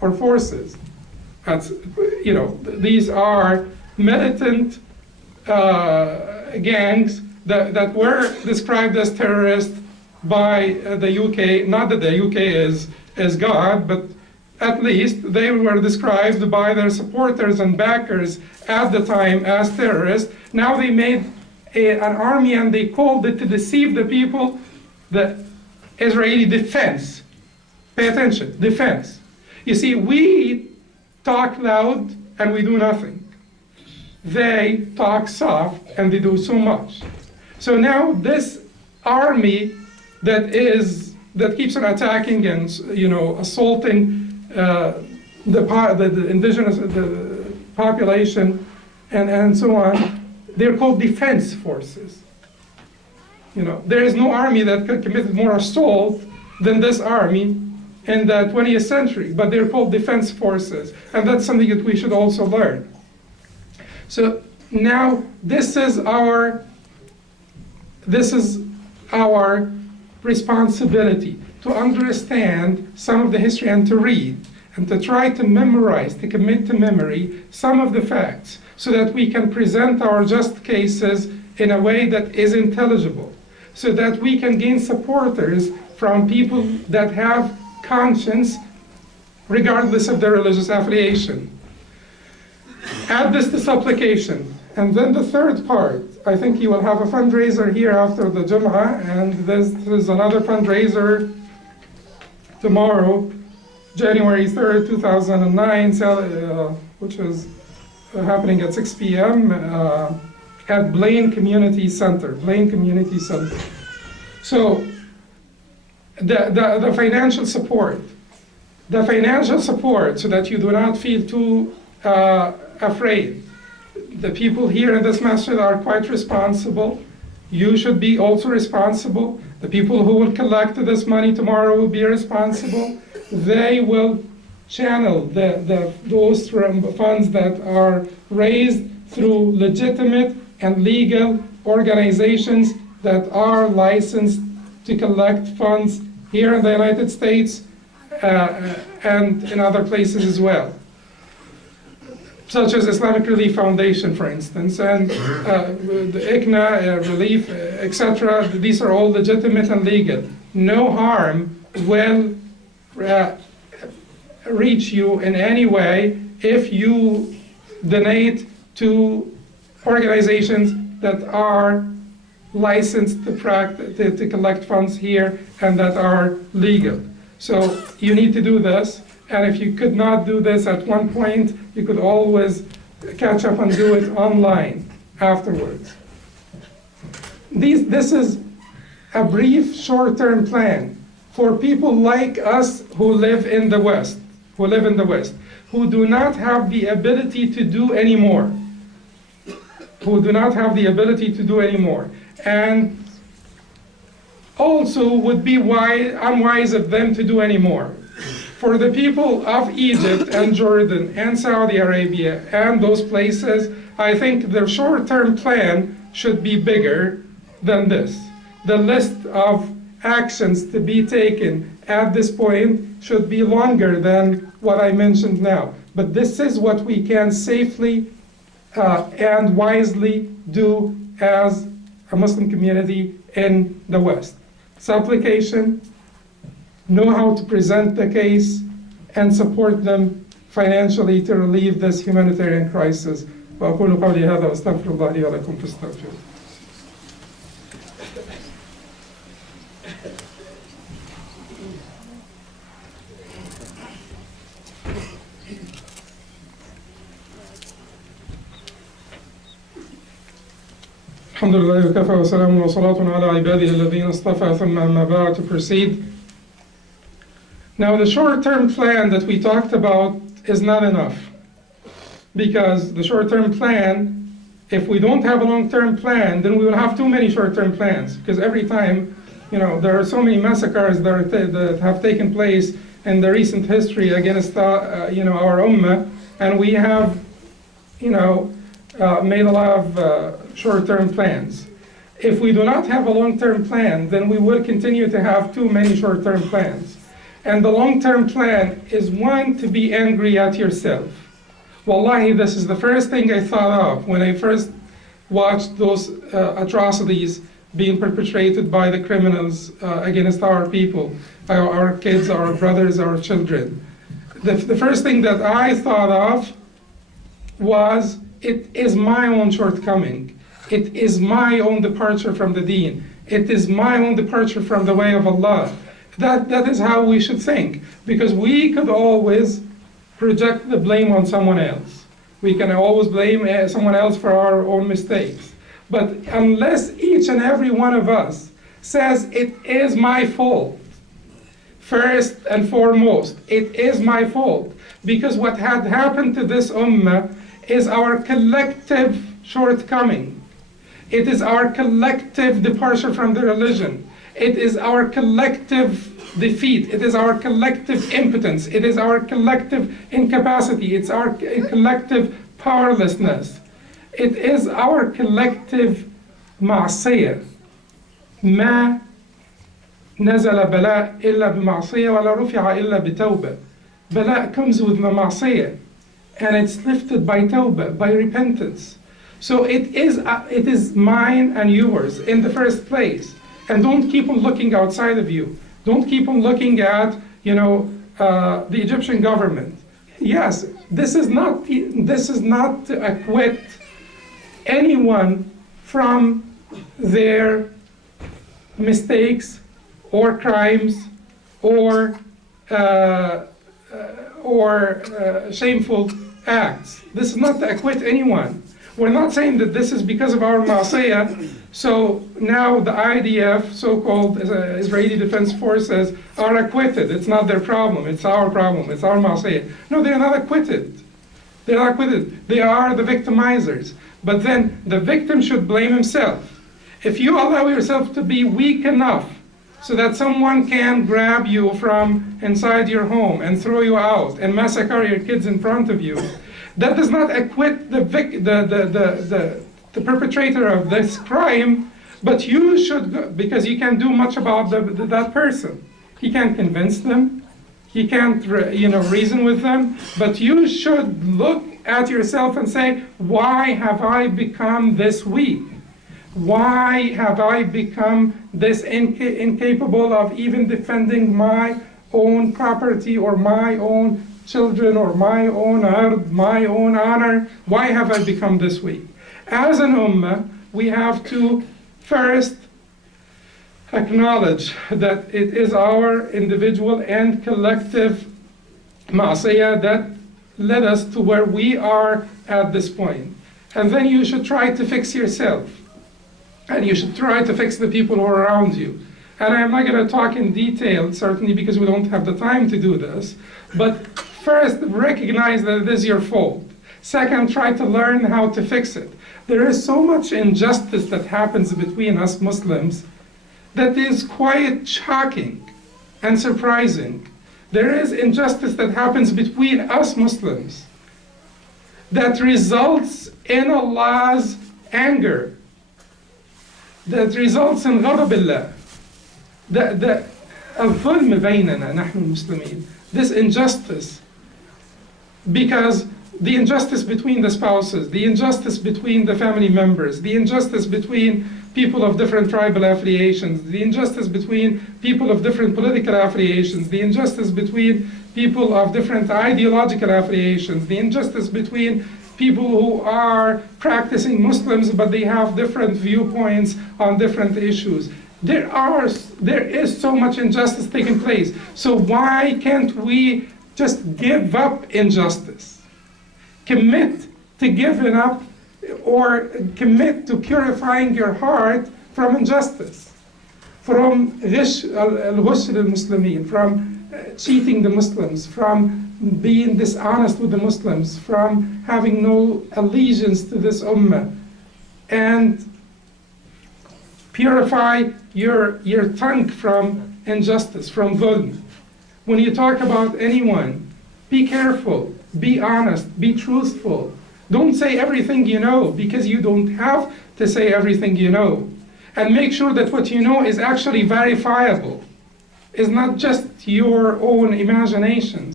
or forces. That's, these are militant gangs that were described as terrorists by the UK. Not that the UK is God, but at least they were described by their supporters and backers at the time as terrorists. Now they made an army and they called it, to deceive the people, the Israeli defense. Pay attention, defense. You see, we talk loud and we do nothing. They talk soft and they do so much. So now this army that keeps on attacking and assaulting the indigenous population and so on, they're called defense forces. There is no army that could commit more assault than this army in the 20th century, but they're called defense forces, and that's something that we should also learn. So now this is our responsibility to understand some of the history and to read and to try to memorize, to commit to memory some of the facts so that we can present our just cases in a way that is intelligible, so that we can gain supporters from people that have conscience regardless of their religious affiliation. Add this to supplication. And then the third part, I think you will have a fundraiser here after the Jum'ah, and there's another fundraiser tomorrow, January 3rd, 2009, which is happening at 6 p.m. At Blaine Community Center. So the financial support so that you do not feel too afraid. The people here in this masjid are quite responsible. You should be also responsible. The people who will collect this money tomorrow will be responsible. They will channel those funds that are raised through legitimate and legal organizations that are licensed to collect funds here in the United States and in other places as well, such as Islamic Relief Foundation, for instance, and the ICNA, Relief, etc. These are all legitimate and legal. No harm will reach you in any way if you donate to organizations that are licensed to collect funds here and that are legal. So you need to do this, and if you could not do this at one point, you could always catch up and do it online afterwards. This is a brief short-term plan for people like us who live in the West, who do not have the ability to do anymore. And also would be unwise of them to do anymore. For the people of Egypt and Jordan and Saudi Arabia and those places, I think their short-term plan should be bigger than this. The list of actions to be taken at this point should be longer than what I mentioned now. But this is what we can safely and wisely do as a Muslim community in the West. Supplication, know how to present the case, and support them financially to relieve this humanitarian crisis. وأقول قولي هذا وأستغفر الله لي ولكم فاستغفروه. الحمد لله وكفى وسلام وصلاة على عباده الذين اصطفى ثم أما بعد. To proceed. Now the short-term plan that we talked about is not enough, because the short-term plan, if we don't have a long-term plan, then we will have too many short-term plans, because every time, there are so many massacres that have taken place in the recent history against our ummah, and we have made a lot of short-term plans. If we do not have a long-term plan, then we will continue to have too many short-term plans. And the long-term plan is one, to be angry at yourself. Wallahi, this is the first thing I thought of when I first watched those atrocities being perpetrated by the criminals against our people, our kids, our brothers, our children. The first thing that I thought of was, it is my own shortcoming. It is my own departure from the deen. It is my own departure from the way of Allah. That is how we should think, because we could always project the blame on someone else. We can always blame someone else for our own mistakes. But unless each and every one of us says, it is my fault, first and foremost, it is my fault, because what had happened to this ummah is our collective shortcoming. It is our collective departure from the religion. It is our collective defeat. It is our collective impotence. It is our collective incapacity. It's our collective powerlessness. It is our collective معصية. ما نزل بلاء إلا بمعصية ولا رفع إلا بتوبة. Bala comes with معصية, and it's lifted by tawbah, by repentance. So it is mine and yours in the first place. And don't keep on looking outside of you. Don't keep on looking at, the Egyptian government. Yes, this is not to acquit anyone from their mistakes or crimes or shameful acts. This is not to acquit anyone. We're not saying that this is because of our ma'asiyah, so now the IDF, so-called Israeli Defense Forces, are acquitted. It's not their problem, it's our problem, it's our ma'asiyah. No, they're not acquitted. They're not acquitted. They are the victimizers. But then the victim should blame himself. If you allow yourself to be weak enough so that someone can grab you from inside your home and throw you out and massacre your kids in front of you, that does not acquit the perpetrator of this crime, but you should, because you can't do much about that person. He can't convince them, he can't reason with them, but you should look at yourself and say, why have I become this weak? Why have I become this incapable of even defending my own property or my own children or my own ard, my own honor? Why have I become this weak? As an ummah, we have to first acknowledge that it is our individual and collective ma'asiyah that led us to where we are at this point. And then you should try to fix yourself. And you should try to fix the people who are around you. And I'm not going to talk in detail, certainly because we don't have the time to do this, but first, recognize that it is your fault. Second, try to learn how to fix it. There is so much injustice that happens between us Muslims that is quite shocking and surprising. There is injustice that happens between us Muslims that results in Allah's anger, that results in غضب الله. الظلم بيننا نحن المسلمين. This injustice, because the injustice between the spouses, the injustice between the family members, the injustice between people of different tribal affiliations, the injustice between people of different political affiliations, the injustice between people of different ideological affiliations, the injustice between people who are practicing Muslims but they have different viewpoints on different issues. There is so much injustice taking place. So why can't we just give up injustice? Commit to giving up, or commit to purifying your heart from injustice, from ghish al-Muslimin, from cheating the Muslims, from being dishonest with the Muslims, from having no allegiance to this ummah, and purify your tongue from injustice, from dhulm. When you talk about anyone, be careful, be honest, be truthful. Don't say everything you know, because you don't have to say everything you know. And make sure that what you know is actually verifiable. is not just your own imagination.